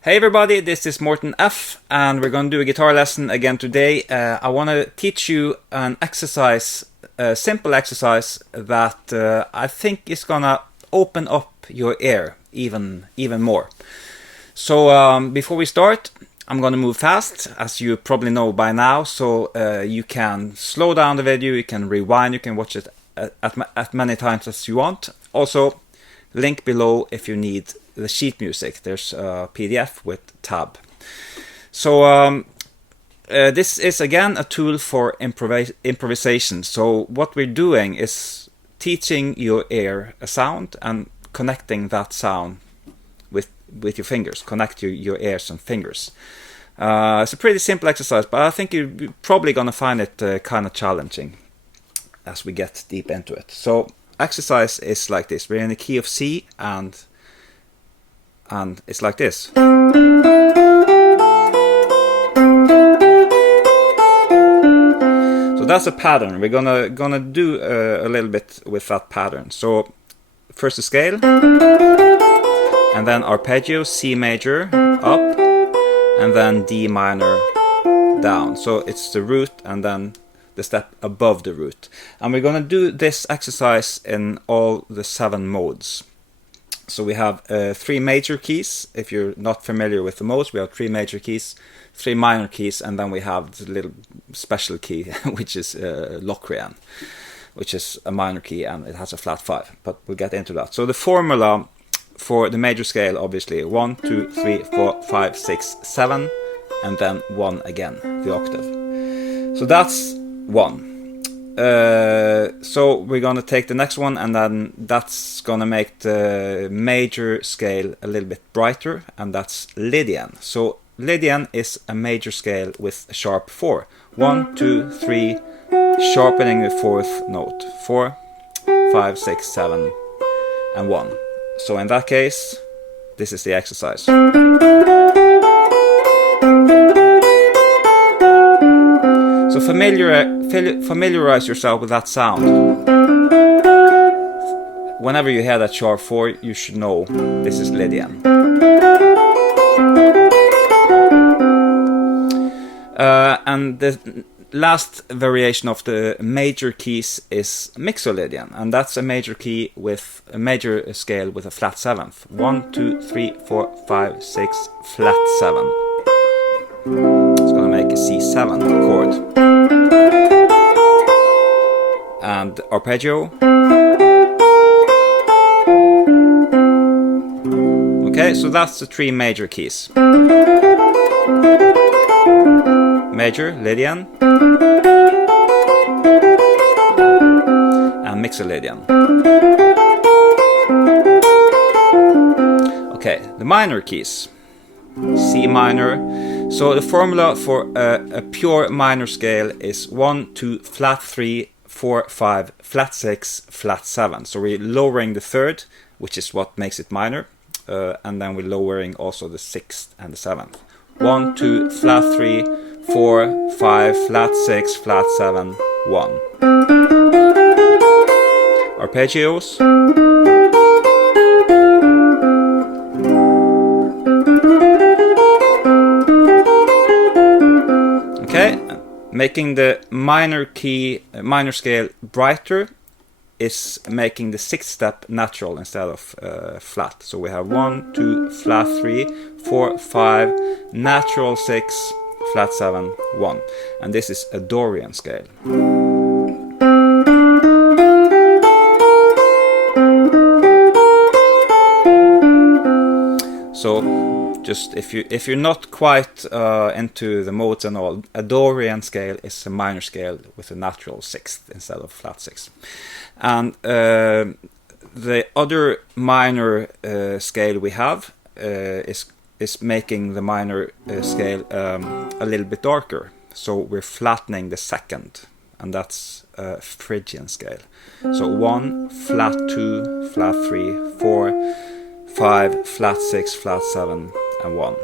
Hey everybody, this is Morten F, and we're going to do a guitar lesson again today. I want to teach you an exercise, a simple exercise that I think is going to open up your ear even more. So before we start, I'm going to move fast, as you probably know by now, so you can slow down the video, you can rewind, you can watch it at many times as you want. Also, link below if you need the sheet music. There's a PDF with tab. So this is again a tool for improvisation. So what we're doing is teaching your ear a sound and connecting that sound with your fingers. Connect your ears and fingers. It's a pretty simple exercise, but I think you're probably gonna find it kind of challenging as we get deep into it. So exercise is like this. We're in the key of C, and it's like this. So that's a pattern. We're gonna do a little bit with that pattern. So first the scale, and then arpeggio, C major up, and then D minor down. So it's the root and then the step above the root. And we're gonna do this exercise in all the 7 modes. So we have 3 major keys. If you're not familiar with the modes, we have 3 major keys, 3 minor keys, and then we have the little special key, which is Locrian, which is a minor key, and it has a flat 5. But we'll get into that. So the formula for the major scale, obviously, 1, 2, 3, 4, 5, 6, 7, and then 1 again, the octave. So that's 1. So we're gonna take the next one, and then that's gonna make the major scale a little bit brighter, and that's Lydian. So Lydian is a major scale with a sharp 4. 1, 2, 3, sharpening the 4th note. 4, 5, 6, 7, and 1. So in that case, this is the exercise. So familiarize yourself with that sound. Whenever you hear that sharp 4, you should know this is Lydian. And the last variation of the major keys is Mixolydian, and that's a major key with a major scale with a flat 7th. 1, 2, 3, 4, 5, 6, flat 7. It's gonna make a C7 chord. And arpeggio. Okay, so that's the 3 major keys. Major, Lydian, and Mixolydian. Okay, the minor keys. C minor. So the formula for a pure minor scale is 1, 2, flat 3, 4, 5, flat 6, flat 7. So we're lowering the 3rd, which is what makes it minor, and then we're lowering also the 6th and the 7th. 1, 2, flat 3, 4, 5, flat 6, flat 7, 1. Arpeggios. Okay, making the minor scale brighter is making the 6th step natural instead of flat. So we have 1, 2, flat 3, 4, 5, natural 6, flat 7, 1. And this is a Dorian scale. So just if you're not quite into the modes and all, a Dorian scale is a minor scale with a natural 6th instead of flat 6. And the other minor scale we have is making the minor scale a little bit darker. So we're flattening the 2nd, and that's a Phrygian scale. So 1, flat 2, flat 3, 4, 5, flat 6, flat 7, and 1.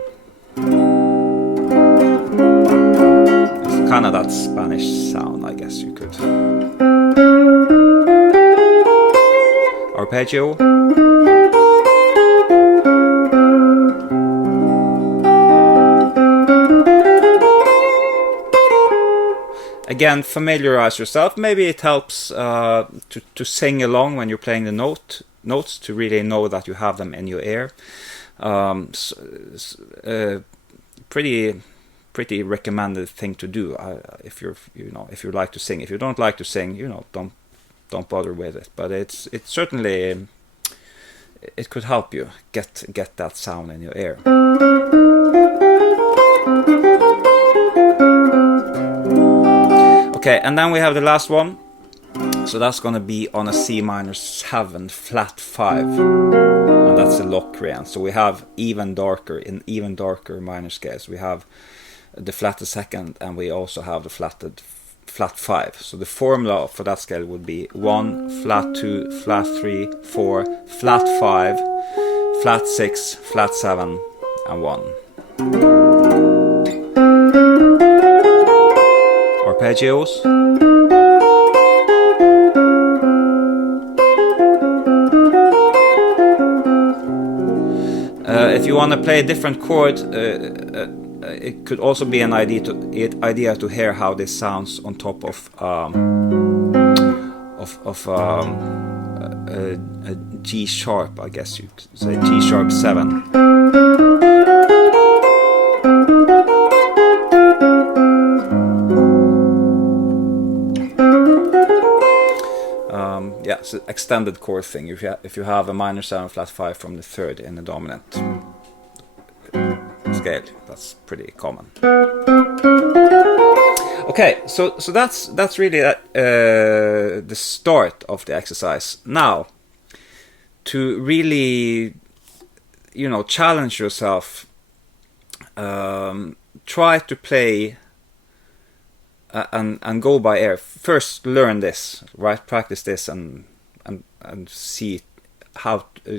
It's kind of that Spanish sound, I guess you could. Arpeggio. Again, familiarize yourself. Maybe it helps to sing along when you're playing the notes, to really know that you have them in your ear. Pretty recommended thing to do if you like to sing. If you don't like to sing, don't bother with it. But it's certainly, it could help you get that sound in your ear. Okay, and then we have the last one. So that's gonna be on a C minor 7 flat 5, and that's a Locrian. So we have even darker minor scales. We have the flatted second, and we also have the flat 5. So the formula for that scale would be 1, flat 2, flat 3, 4, flat 5, flat 6, flat 7, and 1. Arpeggios. If you want to play a different chord, it could also be an idea to hear how this sounds on top of a G sharp, I guess you could say G sharp 7. Yeah, it's an extended chord thing. If you have a minor 7 flat 5 from the 3rd in the dominant scale, that's pretty common. Okay, so that's really the start of the exercise. Now, to really challenge yourself, try to play and go by ear. First, learn this, right? Practice this and see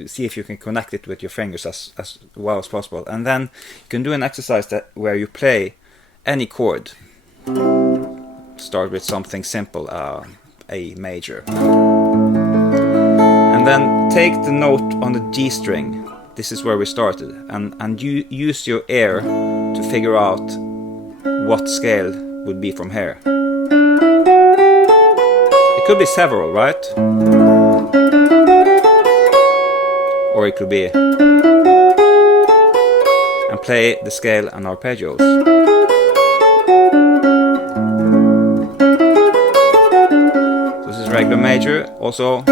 see if you can connect it with your fingers as well as possible. And then you can do an exercise where you play any chord. Start with something simple, A major, and then take the note on the G string. This is where we started, and you use your ear to figure out what scale would be from here. It could be several, right? Or it could be, and play the scale and arpeggios. So this is regular major, also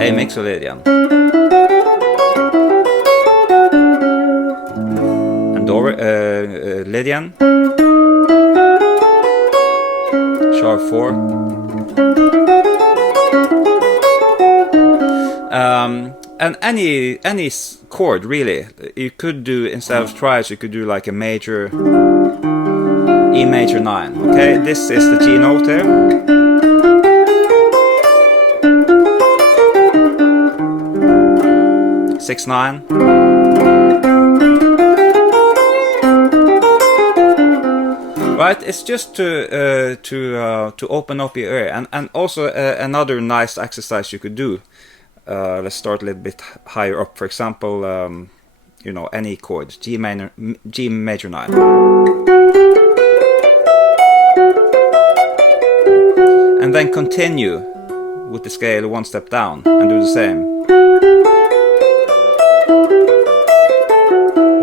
A mixolydian, and Lydian, sharp 4. And any chord really. You could do, instead of triads, you could do like a major E major 9. Okay, this is the G note here. Six 9. Right, it's just to open up your ear, and also another nice exercise you could do. Let's start a little bit higher up. For example, any chord, G major 9, and then continue with the scale one step down and do the same.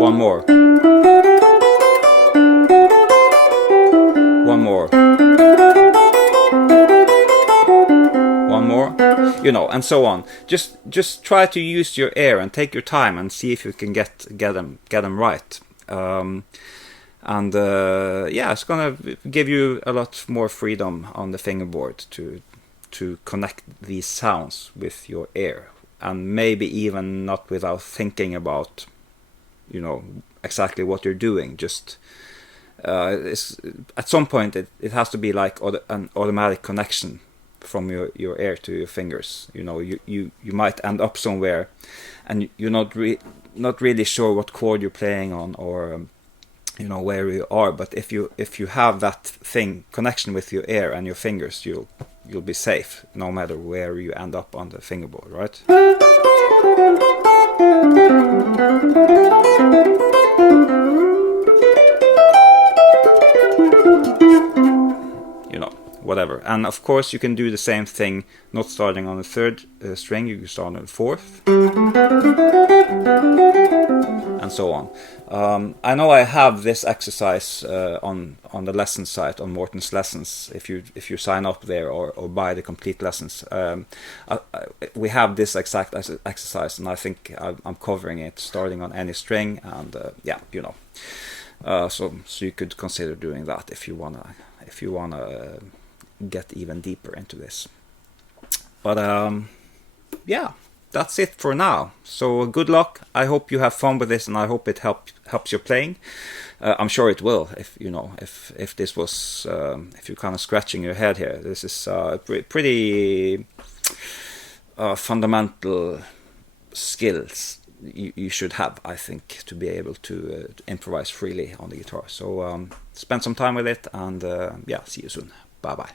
One more. One more. One more. And so on. Just try to use your ear and take your time and see if you can get them right. It's gonna give you a lot more freedom on the fingerboard to connect these sounds with your ear, and maybe even not without thinking about exactly what you're doing. Just at some point it has to be like an automatic connection from your ear to your fingers. You might end up somewhere and you're not really sure what chord you're playing on, or where you are. But if you have that connection with your ear and your fingers, you'll be safe no matter where you end up on the fingerboard, right? And of course you can do the same thing, not starting on the third string, you can start on the fourth, and so on. I know I have this exercise on the lesson site, on Morten's Lessons. If you sign up there or buy the complete lessons, we have this exact exercise, and I think I'm covering it starting on any string, and yeah, you know. So you could consider doing that if you wanna get even deeper into this. But yeah, that's it for now. So good luck. I hope you have fun with this, and I hope it helps your playing. I'm sure it will. If you know, if this was if you're kind of scratching your head here, this is pretty fundamental skills you should have, I think, to be able to improvise freely on the guitar. So spend some time with it, and yeah, see you soon. Bye bye.